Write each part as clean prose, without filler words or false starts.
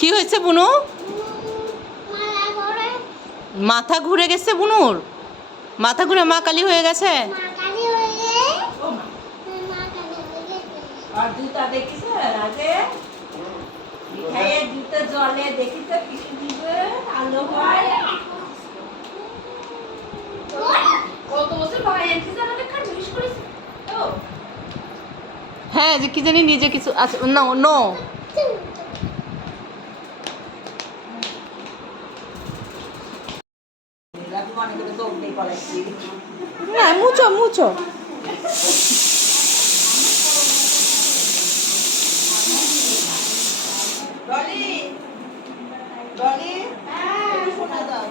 কি হয়েছে বুনু? মাথা ঘুরে গেছে বুনুর? মাথা ঘুরে মা কালী হয়ে গেছে? আর জুতা দেখিস আগে মিঠাইয়ে জুতা জলে দেখিস কিছু দিবে আলো হয় কত বছর ভাই এসেছিস আমাদের কাছে জিজ্ঞেস করিস তো হ্যাঁ, যে কি জানি নিজে কিছু আচ্ছা নো নো না, মুছো মুছো। ডলি ডলি একটু শোনা দাও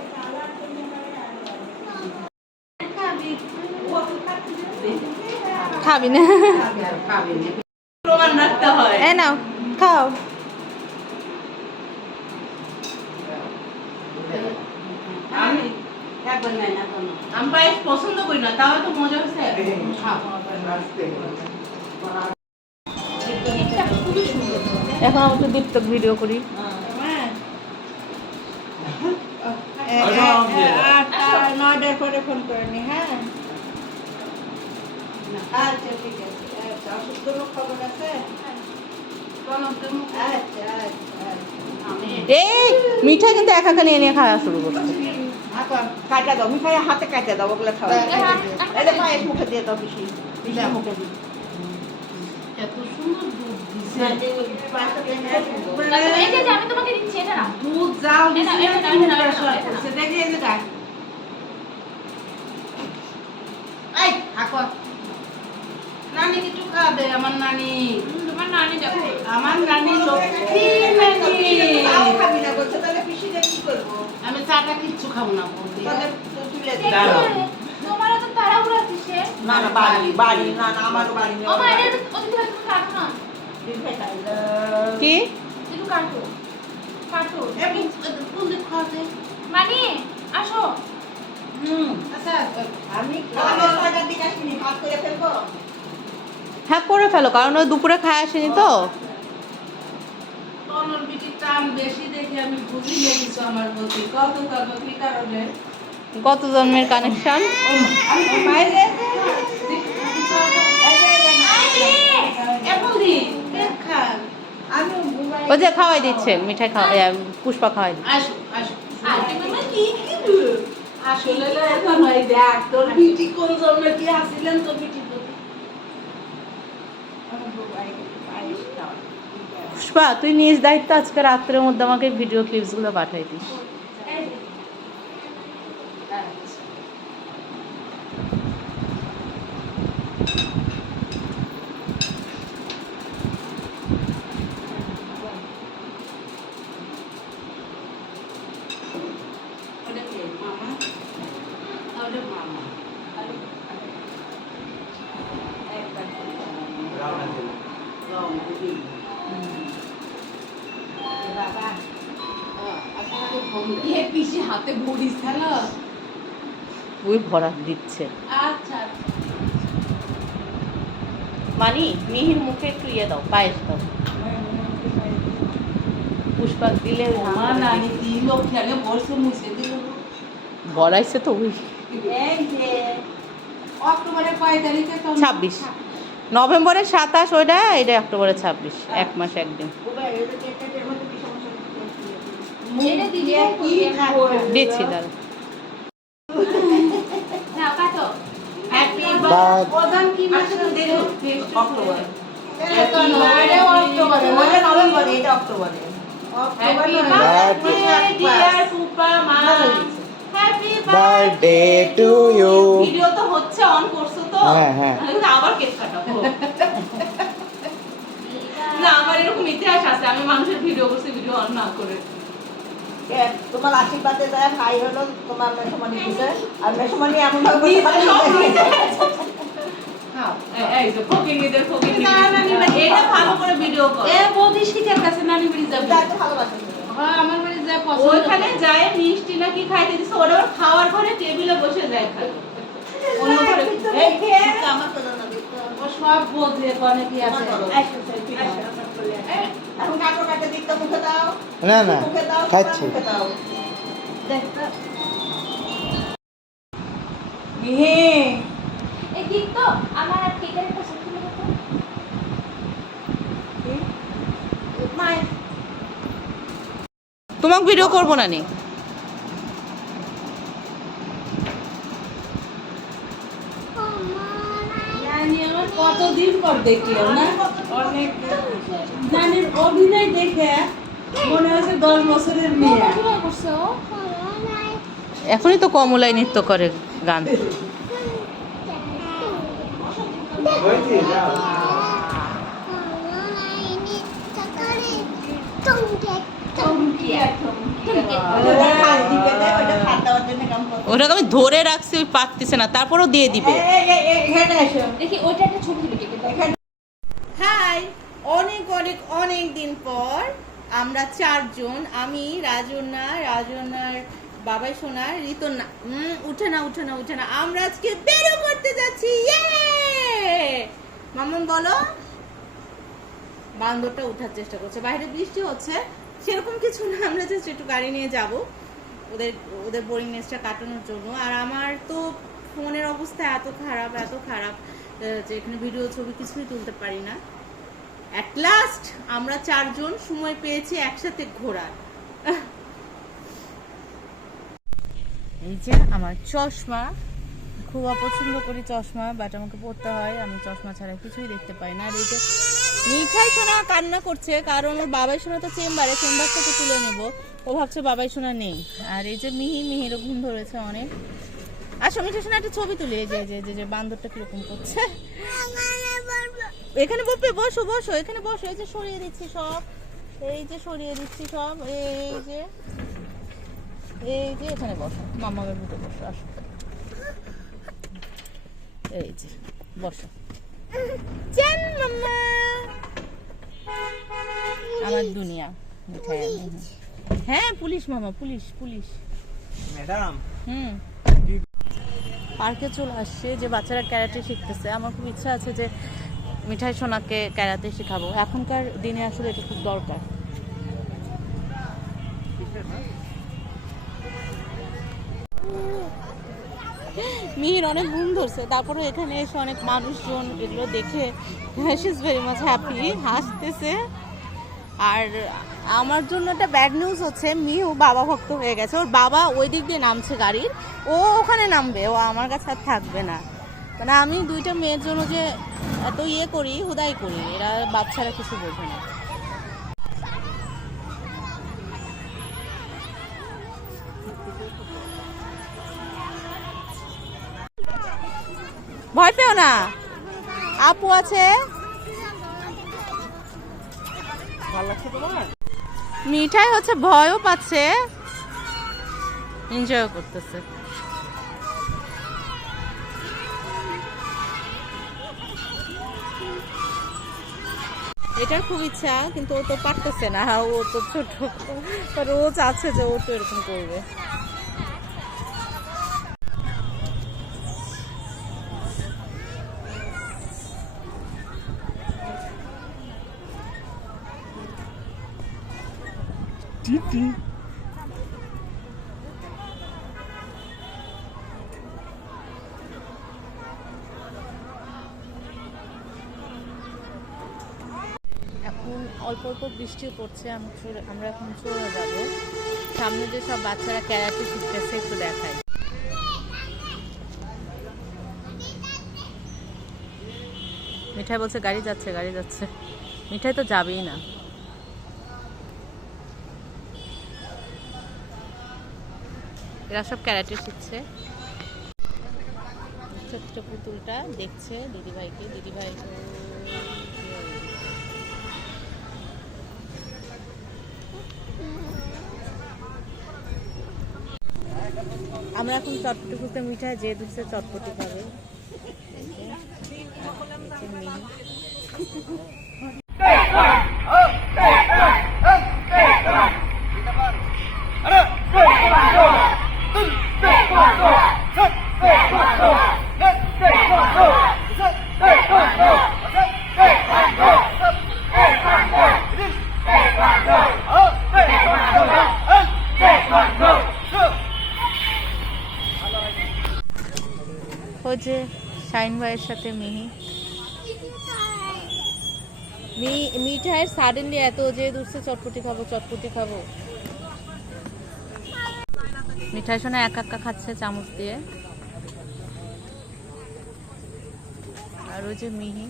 খাবি না? প্রমাণ রাখতে হয় এ নাও খাও। আমি আমি পায়েস পছন্দ করি না তাও তো মজা হচ্ছে খুবই সুন্দর এখন আমি তো দীপ্তক ভিডিও করি। নয়টার পরে ফোন করেনি হ্যাঁ আচ্ছা ঠিক আছে আচ্ছা অসুস্থ খবর আছে আচ্ছা এই মিঠাই কিন্তু একা একা নিয়ে নিয়ে খাওয়া শুরু করছে। কাটা দাও মিঠাই হাতে কাটা দাও ওগুলো খাওয়া এটা পায়েস মুখে দিয়ে দাও বেশি বেশি মুখে দিই এত সুন্দর দুধ দিছে এই যে আমি তোমাকে দিচ্ছি এটা না দুধ জাল এটা দেখে এই যে গায় এই হাকো নানি কিছু খাবে আমার নানি তোমার নানি দেখো আমার নানি লক্ষ্মী নানি খাবি না বলছে তাহলে পিসি দিয়ে কি করবো আমি চাটা কিচ্ছু খাবো না বলতে তাহলে তুলে তোমার তো তাড়াহুড়া কিসে না না বাড়ি বাড়ি না না আমার বাড়ি ও মা এটা ওদিকে তুমি কাটো না কি একটু কাটো কাটো এবং কোন দিক খাওয়াতে মানি আসো আচ্ছা আমি খাওয়ানোর টাকা দিকে আসিনি ভাত করে ফেলবো হ্যাঁ করে ফেলো, কারণ ওই দুপুরে খায় আসেনি তো। তনর বিটির টান বেশি দেখে আমি বুঝি লেগেছি আমার প্রতি কত কত কি কারণে গত জন্মের কানেকশন। আমি মাইরে আমি ওই যে খাওয়াই দিচ্ছে, মিঠাই খাওয়া পুষ্পা খাওয়াই দিচ্ছে। আসো আসো আসলে এখন হয় দেখ তোর বিটি কোন জন্মে কি আসিলেন তোর বিটি প্রতি পুষ্পা তুই নিজ দায়িত্ব আজকে রাত্রের মধ্যে আমাকে ভিডিও ক্লিপসগুলো পাঠাই দিস। পিসি হাতে ভরিস হ্যালো ওই ভরা দিচ্ছে। আচ্ছা মানি মিহির মুখে একটু ইয়ে দাও, পায়েস দাও। পুষ্পা দিলে আমার নানি দিল খেলে বসে মুছে দিল বলাইছে তো ওই এই যে অক্টোবরের 5 তারিখে তো 26 নভেম্বরের 27 ওইটা, এটা অক্টোবরের 26, এক মাস একদিন এটা দিলে কি দিচ্ছি দাঁড়া। নাও কাটো হ্যাপি বার্থডে কি মাসে দিল অক্টোবর এটা অক্টোবরে ওটা নভেম্বরে এটা অক্টোবরে হ্যাপি বার্থডে ডিয়ার পুপা মা happy birthday to you. Video তো হচ্ছে অন করছো তো হ্যাঁ, হ্যাঁ। তাহলে আবার কেক কাটাবো না আমার এরকম ইতিহাস আছে আমি মানুষের ভিডিও করছি ভিডিও অন না করে তোমার আশীর্বাদে যায় ভাই হলো তোমার মেশমানি দিছে আর মেশমানি এমন ভাবে এই যে ফকিনীদের ফকিনী এটা ভালো করে ভিডিও কর এ বৌদি শীতের কাছে নানি বাড়ি যাবে ভালোবাসে হ্যাঁ আমার বাড়ি যায় পছন্দ ওইখানে যায় মিষ্টি না কি খাইতে দিছে ওরা আবার খাওয়ার ঘরে টেবিলে বসে যায় খায় অন্য ঘরে এই আমার তো না ও সব বোঝে কোনে কি আছে এখন কাপড় কাটে দিক তিতো মুখে দাও, না না মুখে দাও, খাচ্ছি মুখে দাও। দেখ তো। মিহি, এই দিক তো আমার আর কেকের একটা সত্যি লাগে তো মায়ের তোমাকে ভিডিও করবো না নি জানি আমার কতদিন পর দেখলাম না অনেক জানির অভিনয় দেখে মনে হচ্ছে 10 বছরের মেয়ে করছো এখনই তো কমলাই নৃত্য করে গান টমকিয়া টমকিয়া ওটা খাট দিকে দে, ওটা খাট দেওয়ার জন্য কাম করছে। ওটাকে আমি ধরে রাখছি ওই পারতেছে না তারপরও দিয়ে দিবে এখানে এসো। দেখি ওইটা একটা ছবি তুলে কেটে দাও এখানে হাই অনেক অনেক অনেক দিন পর আমরা চারজন আমি রাজনার বাবাই সোনার রিতন না উঠে না আমরা আজকে বেরো করতে যাচ্ছি মামুন বলো বান্দরটা উঠার চেষ্টা করছে বাইরে বৃষ্টি হচ্ছে সেরকম কিছু না আমরা জাস্ট একটু গাড়ি নিয়ে যাব ওদের বোরিংনেসটা কাটানোর জন্য আর আমার তো ফোনের অবস্থা এত খারাপ যে এখানে ভিডিও ছবি কিছুই তুলতে পারি না অ্যাট লাস্ট আমরা চারজন সময় পেয়েছি একসাথে ঘোরার এই যে আমার চশমা খুব অপছন্দ করি চশমা বাট আমাকে পড়তে হয় আমি চশমা ছাড়া কিছুই দেখতে পাই না আর এই যে মিঠাই সোনা কান্না করছে কারণ ওর বাবাই সোনা তো চেম্বার থেকে তুলে নেব ও ভাবছে বাবাই সোনা নেই আর এই যে মিহিরও ঘুম ধরেছে অনেক আসো মিঠাই সোনা একটা ছবি তুলি এই যে বান্দরটা কিরকম করছে এখানে বসবে বসো এখানে বসো এই যে সরিয়ে দিচ্ছি সব এই যে এখানে বসো মামামের ভিতরে বসো আসো এই যে বসো জান মাম্মা আমার দুনিয়া মিঠাই আমি হ্যাঁ পুলিশ মামা পুলিশ ম্যাডাম পার্কে চলে আসছে যে বাচ্চারা ক্যারাটে শিখতেছে আমার খুব ইচ্ছা আছে যে মিঠাই সোনাকে ক্যারাটে শেখাবো এখনকার দিনে আসলে এটা খুব দরকার মিহির অনেক ঘুম ধরছে তারপরে এখানে এসে অনেক মানুষজন এগুলো দেখে she is very much happy হাসতেছে আর আমার জন্য একটা ব্যাড নিউজ হচ্ছে মিহু বাবা ভক্ত হয়ে গেছে ওর বাবা ওই দিক দিয়ে নামছে গাড়ির ও ওখানে নামবে ও আমার কাছে আর থাকবে না মানে আমি দুইটা মেয়ের জন্য যে এত করি হুদাই করি এরা বাচ্চারা কিছু বোঝে না ভয় পেও না আপু আছে মিঠাই হচ্ছে ভয়ও পাচ্ছে এনজয় করতেছে এটার খুব ইচ্ছা কিন্তু ও তো পারতেছে না ও তো ছোট রোজ আছে যে ও তো এরকম করবে টিটি এখন অল্প অল্প বৃষ্টি পড়ছে আমরা এখন চলে যাব সামনে যে সব বাচ্চারা ক্যারাটে শিখতেছে একটু দেখাই মিঠাই বলছে গাড়ি যাচ্ছে মিঠাই তো যাবেই না এরা সব ক্যারাটে শিখছে ছোট্ট পুতুলটা দেখছে দিদিভাই আমরা এখন চটপটি খুঁজতে মিঠাই যে দিচ্ছে চটপটি খাবে Hey, যে শাইন ভাইয়ের সাথে মিহি। মিঠাইয়ের সাডেনলি এত যে দুসে চটপটি খাবো চটপটি খাবো। মিঠাই শোনা এক একা খাচ্ছে চামচ দিয়ে। আর ওই যে মিহি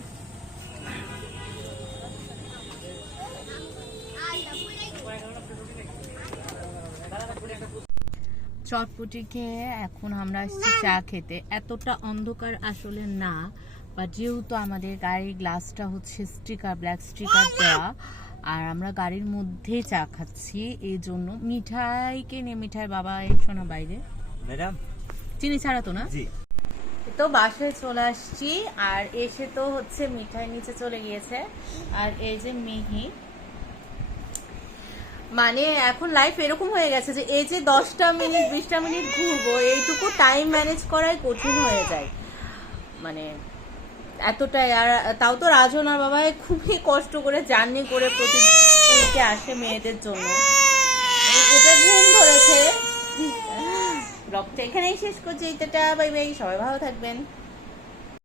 চটপটি খেয়ে এখন আমরা আসছি চা খেতে। এতটা অন্ধকার আসলে না, বা যেহেতু আমাদের গাড়ির গ্লাসটা হচ্ছে স্টিকার, ব্ল্যাক স্টিকার দেওয়া, আর আমরা গাড়ির মধ্যেই চা খাচ্ছি, এই জন্য মিঠাইকে নিয়ে মিঠাই বাবা এসো না বাইরে, ম্যাডাম চিনি ছাড়া তো না। জি তো বাসায় চলে আসছি, আর এসে তো হচ্ছে মিঠাই নিচে চলে গিয়েছে, আর এই যে মিহি। মানে এখন লাইফ এরকম হয়ে গেছে যে এই যে 10টা মিনিট 20টা মিনিট ঘুরবো, এইটুকু টাইম ম্যানেজ করাই কঠিন হয়ে যায়, মানে এতটাই। আর তাও তো রাজন আর বাবা খুবই কষ্ট করে জার্নি করে প্রতি উইকে আসে মেয়েদের জন্য। এটা ঘুম ধরেছে। ব্লগটা এখানেই শেষ করছি। এটা বাই বাই, সবাই ভালো থাকবেন।